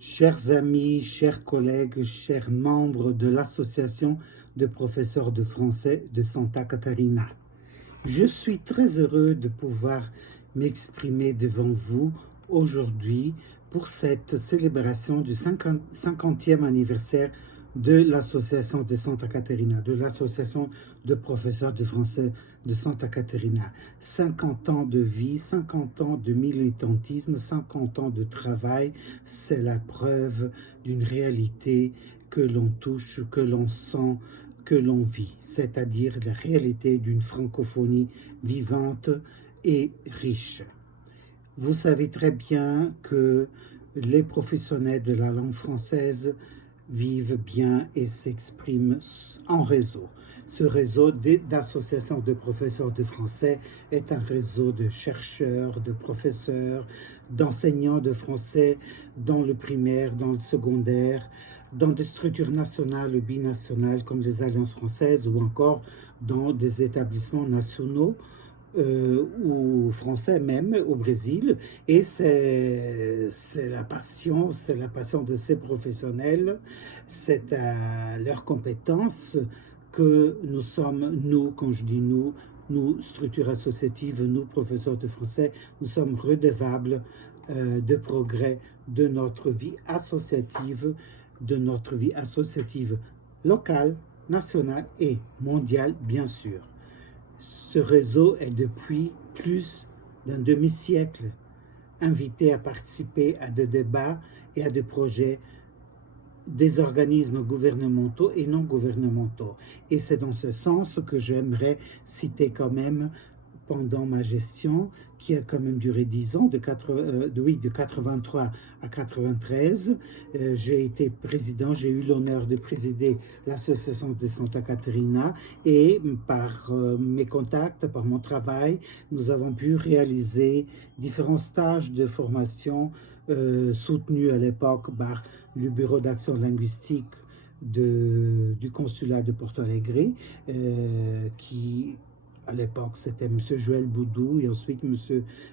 Chers amis, chers collègues, chers membres de l'Association de professeurs de français de Santa Catarina, je suis très heureux de pouvoir m'exprimer devant vous aujourd'hui pour cette célébration du 50e anniversaire de l'Association de Santa Catarina, de l'Association de professeurs de français de Santa Catarina. 50 ans de vie, 50 ans de militantisme, 50 ans de travail, c'est la preuve d'une réalité que l'on touche, que l'on sent, que l'on vit, c'est-à-dire la réalité d'une francophonie vivante et riche. Vous savez très bien que les professionnels de la langue française vivent bien et s'expriment en réseau. Ce réseau d'associations de professeurs de français est un réseau de chercheurs, de professeurs, d'enseignants de français dans le primaire, dans le secondaire, dans des structures nationales ou binationales comme les Alliances françaises ou encore dans des établissements nationaux ou français même au Brésil. Et c'est la passion de ces professionnels, c'est à leurs compétences que nous sommes, nous, quand je dis nous, structures associatives, nous, professeurs de français, nous sommes redevables de progrès de notre vie associative, locale, nationale et mondiale, bien sûr. Ce réseau est depuis plus d'un demi-siècle invité à participer à des débats et à des projets des organismes gouvernementaux et non gouvernementaux. Et c'est dans ce sens que j'aimerais citer quand même, pendant ma gestion, qui a quand même duré 10 ans, de 83 à 93, j'ai été président, j'ai eu l'honneur de présider l'association de Santa Catarina et par mes contacts, par mon travail, nous avons pu réaliser différents stages de formation soutenus à l'époque par le Bureau d'action linguistique du consulat de Porto Alegre, qui à l'époque, c'était M. Joël Boudou et ensuite M.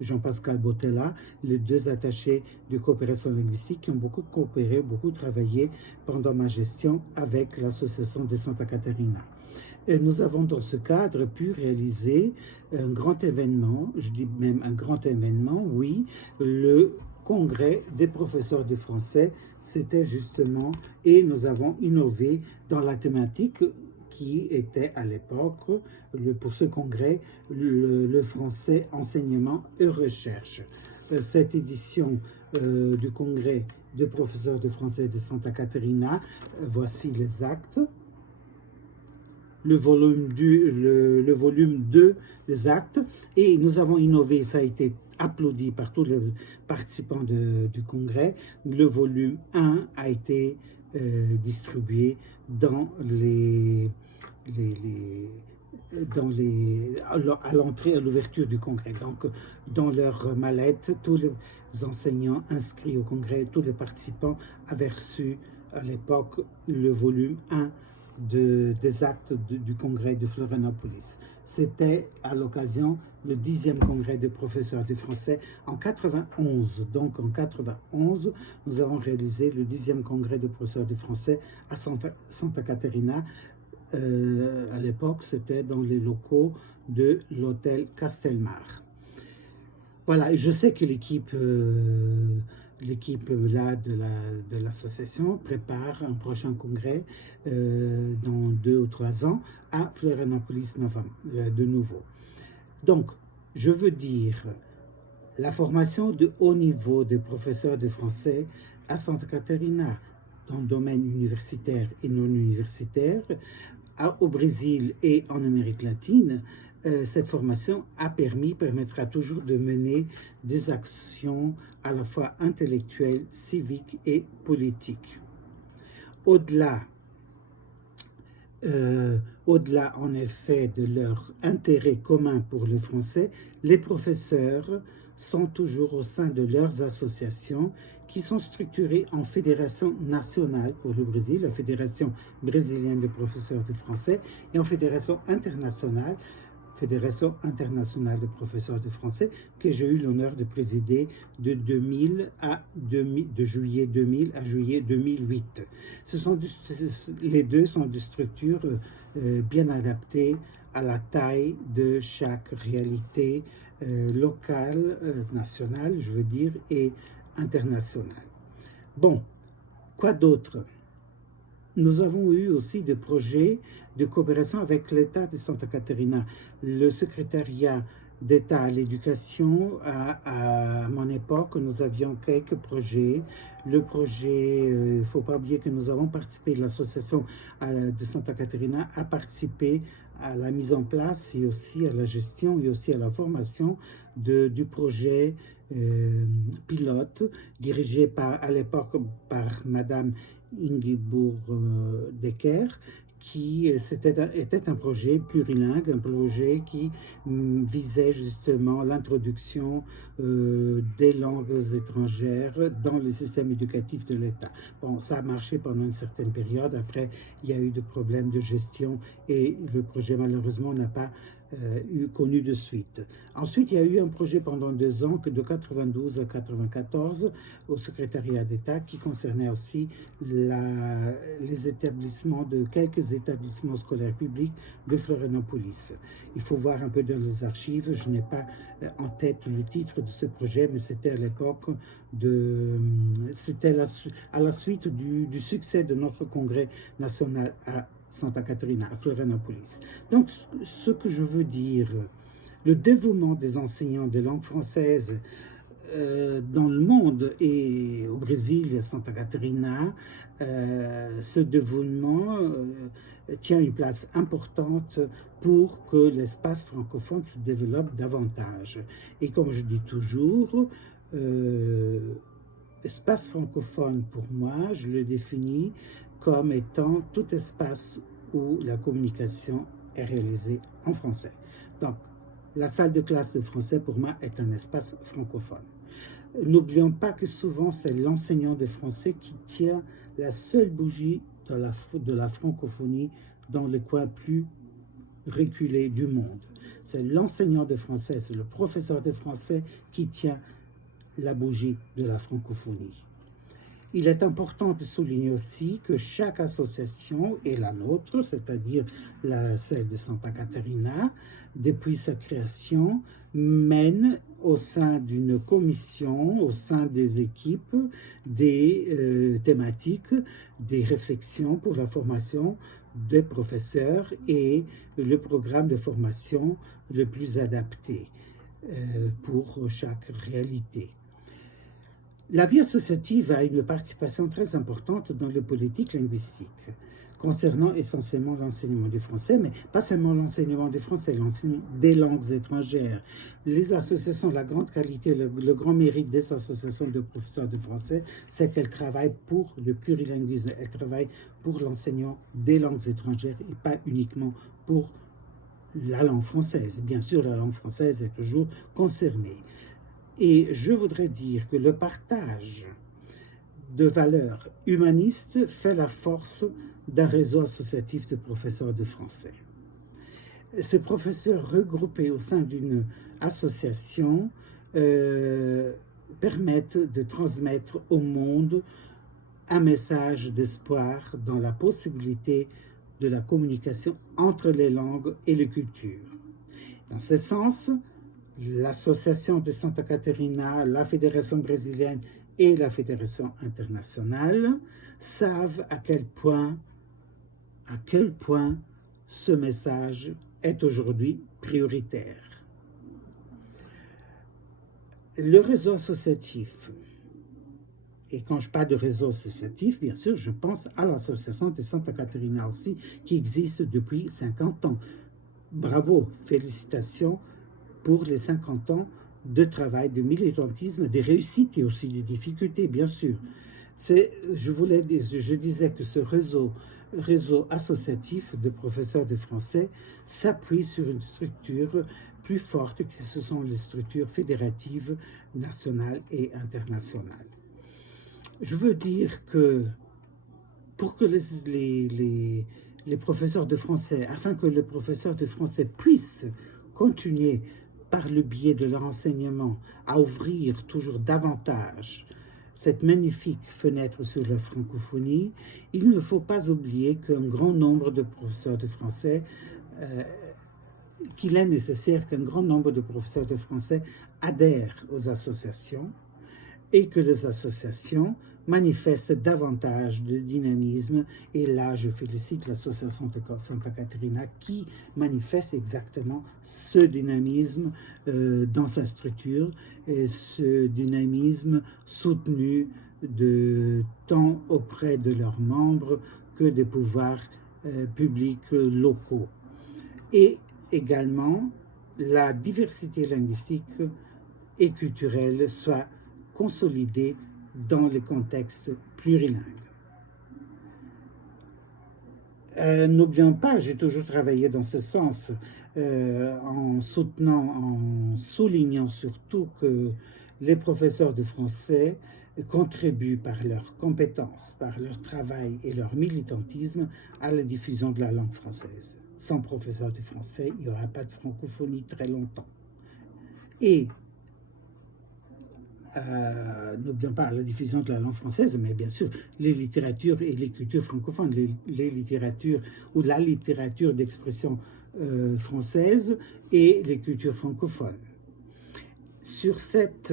Jean-Pascal Botella, les deux attachés de coopération linguistique qui ont beaucoup coopéré, beaucoup travaillé pendant ma gestion avec l'association de Santa Catarina. Et nous avons dans ce cadre pu réaliser un grand événement, je dis même un grand événement, oui, le congrès des professeurs de français, c'était justement, et nous avons innové dans la thématique qui était à l'époque, pour ce congrès, le français enseignement et recherche. Cette édition du congrès de professeurs de français de Santa Catarina, voici les actes. Le volume 2 des actes, et nous avons innové, ça a été applaudi par tous les participants du congrès. Le volume 1 a été distribué à l'entrée, à l'ouverture du congrès. Donc, dans leur mallette, tous les enseignants inscrits au congrès, tous les participants avaient reçu à l'époque le volume 1 des actes du congrès de Florianopolis. C'était à l'occasion le 10e congrès de professeurs de français en 91. Donc en 91, nous avons réalisé le 10e congrès de professeurs de français à Santa Catarina. À l'époque, c'était dans les locaux de l'hôtel Castelmar. Voilà, et je sais que l'équipe là de l'association prépare un prochain congrès dans 2 ou 3 ans à Florianopolis de nouveau. Donc, je veux dire, la formation de haut niveau des professeurs de français à Santa Catarina, dans le domaine universitaire et non universitaire, au Brésil et en Amérique latine, cette formation permettra toujours de mener des actions à la fois intellectuelles, civiques et politiques. Au-delà en effet de leur intérêt commun pour le français, les professeurs sont toujours au sein de leurs associations qui sont structurées en fédération nationale pour le Brésil, la Fédération brésilienne des professeurs de français, et en fédération internationale Fédération internationale de professeurs de français, que j'ai eu l'honneur de présider de juillet 2000 à juillet 2008. Les deux sont des structures bien adaptées à la taille de chaque réalité locale, nationale, je veux dire, et internationale. Bon, quoi d'autre? Nous avons eu aussi des projets de coopération avec l'État de Santa Catarina. Le secrétariat d'État à l'éducation, à mon époque, nous avions quelques projets. Le projet, il ne faut pas oublier que nous avons participé, l'association de Santa Catarina a participé à la mise en place et aussi à la gestion et aussi à la formation du projet pilote dirigé à l'époque par Madame Ingeborg Decker, qui était un projet plurilingue, un projet qui visait justement l'introduction des langues étrangères dans le système éducatif de l'État. Bon, ça a marché pendant une certaine période. Après, il y a eu des problèmes de gestion et le projet, malheureusement, n'a pas connu de suite. Ensuite, il y a eu un projet pendant 2 ans, de 92 à 94, au secrétariat d'État, qui concernait aussi les établissements quelques établissements scolaires publics de Florianopolis. Il faut voir un peu dans les archives, je n'ai pas en tête le titre de ce projet, mais c'était à l'époque c'était à la suite du succès de notre congrès national à Santa Catarina, à Florianopolis. Donc, ce que je veux dire, le dévouement des enseignants de langue française dans le monde et au Brésil et à Santa Catarina, ce dévouement tient une place importante pour que l'espace francophone se développe davantage. Et comme je dis toujours, espace francophone, pour moi, je le définis comme étant tout espace où la communication est réalisée en français. Donc, la salle de classe de français, pour moi, est un espace francophone. N'oublions pas que souvent, c'est l'enseignant de français qui tient la seule bougie de la francophonie dans les coins plus reculés du monde. C'est l'enseignant de français, c'est le professeur de français qui tient la bougie de la francophonie. Il est important de souligner aussi que chaque association, et la nôtre, c'est-à-dire celle de Santa Catarina, depuis sa création, mène au sein d'une commission, au sein des équipes, des thématiques, des réflexions pour la formation des professeurs et le programme de formation le plus adapté pour chaque réalité. La vie associative a une participation très importante dans les politiques linguistiques, concernant essentiellement l'enseignement du français, mais pas seulement l'enseignement du français, l'enseignement des langues étrangères. Les associations, la grande qualité, le grand mérite des associations de professeurs de français, c'est qu'elles travaillent pour le plurilinguisme, elles travaillent pour l'enseignement des langues étrangères et pas uniquement pour la langue française. Bien sûr, la langue française est toujours concernée. Et je voudrais dire que le partage de valeurs humanistes fait la force d'un réseau associatif de professeurs de français. Ces professeurs regroupés au sein d'une association permettent de transmettre au monde un message d'espoir dans la possibilité de la communication entre les langues et les cultures. Dans ce sens, l'Association de Santa Catarina, la Fédération brésilienne et la Fédération internationale savent à quel point ce message est aujourd'hui prioritaire. Le réseau associatif, et quand je parle de réseau associatif, bien sûr, je pense à l'Association de Santa Catarina aussi, qui existe depuis 50 ans. Bravo, félicitations pour les 50 ans de travail, de militantisme, des réussites et aussi des difficultés, bien sûr. Je disais que ce réseau associatif de professeurs de français s'appuie sur une structure plus forte, qui ce sont les structures fédératives nationales et internationales. Je veux dire que pour que les professeurs de français, afin que les professeurs de français puissent continuer par le biais de leur enseignement à ouvrir toujours davantage cette magnifique fenêtre sur la francophonie, il ne faut pas oublier qu'un grand nombre de professeurs de français, qu'il est nécessaire qu'un grand nombre de professeurs de français adhèrent aux associations et que les associations manifestent davantage de dynamisme. Et là, je félicite l'association de Santa Caterina qui manifeste exactement ce dynamisme dans sa structure et ce dynamisme soutenu tant auprès de leurs membres que des pouvoirs publics locaux. Et également, la diversité linguistique et culturelle soit consolidée dans le contexte plurilingue. N'oublions pas, j'ai toujours travaillé dans ce sens, en soulignant surtout que les professeurs de français contribuent par leurs compétences, par leur travail et leur militantisme à la diffusion de la langue française. Sans professeurs de français, il n'y aura pas de francophonie très longtemps. Et n'oublions pas la diffusion de la langue française, mais bien sûr, les littératures et les cultures francophones, les littératures ou la littérature d'expression française et les cultures francophones. Sur cette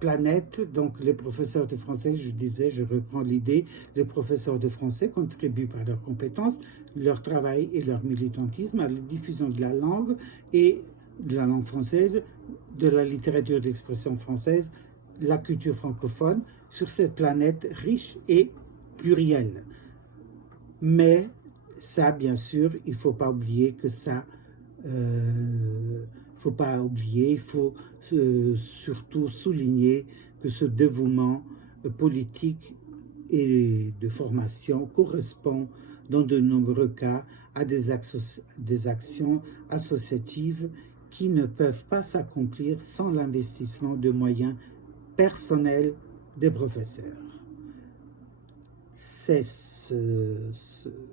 planète, donc les professeurs de français, je reprends l'idée, les professeurs de français contribuent par leurs compétences, leur travail et leur militantisme à la diffusion de la langue et de la langue française, de la littérature d'expression française, la culture francophone, sur cette planète riche et plurielle. Mais ça, bien sûr, il ne faut pas oublier que ça, il faut surtout souligner que ce dévouement politique et de formation correspond dans de nombreux cas à des actions associatives qui ne peuvent pas s'accomplir sans l'investissement de moyens personnels des professeurs. C'est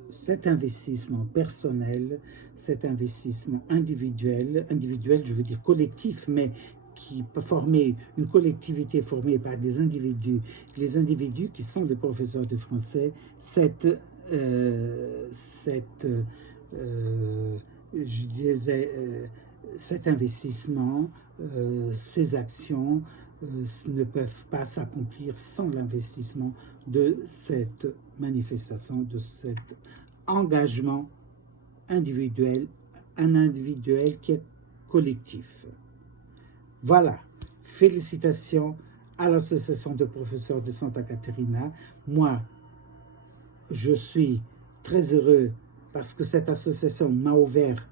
cet investissement personnel, cet investissement individuel, je veux dire collectif, mais qui peut former une collectivité formée par des individus, les individus qui sont des professeurs de français, cet investissement, ces actions ne peuvent pas s'accomplir sans l'investissement de cette manifestation, de cet engagement individuel, un individuel qui est collectif. Voilà, félicitations à l'association de professeurs de Santa Caterina. Moi, je suis très heureux parce que cette association m'a ouvert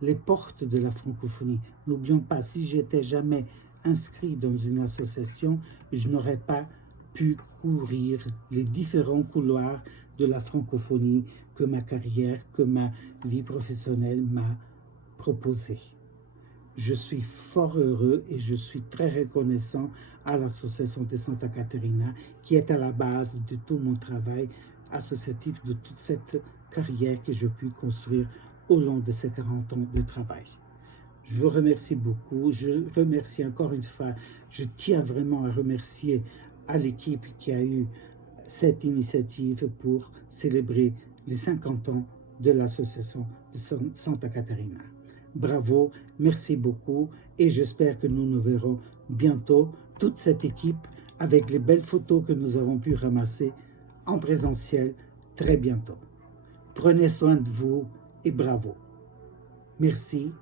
les portes de la francophonie. N'oublions pas, si j'étais jamais inscrit dans une association, je n'aurais pas pu courir les différents couloirs de la francophonie que ma carrière, que ma vie professionnelle m'a proposé. Je suis fort heureux et je suis très reconnaissant à l'association de Santa Caterina qui est à la base de tout mon travail associatif, de toute cette carrière que j'ai pu construire au long de ces 40 ans de travail. Je vous remercie beaucoup. Je remercie encore une fois, je tiens vraiment à remercier à l'équipe qui a eu cette initiative pour célébrer les 50 ans de l'association de Santa Caterina. Bravo, merci beaucoup et j'espère que nous nous verrons bientôt, toute cette équipe, avec les belles photos que nous avons pu ramasser en présentiel très bientôt. Prenez soin de vous et bravo. Merci.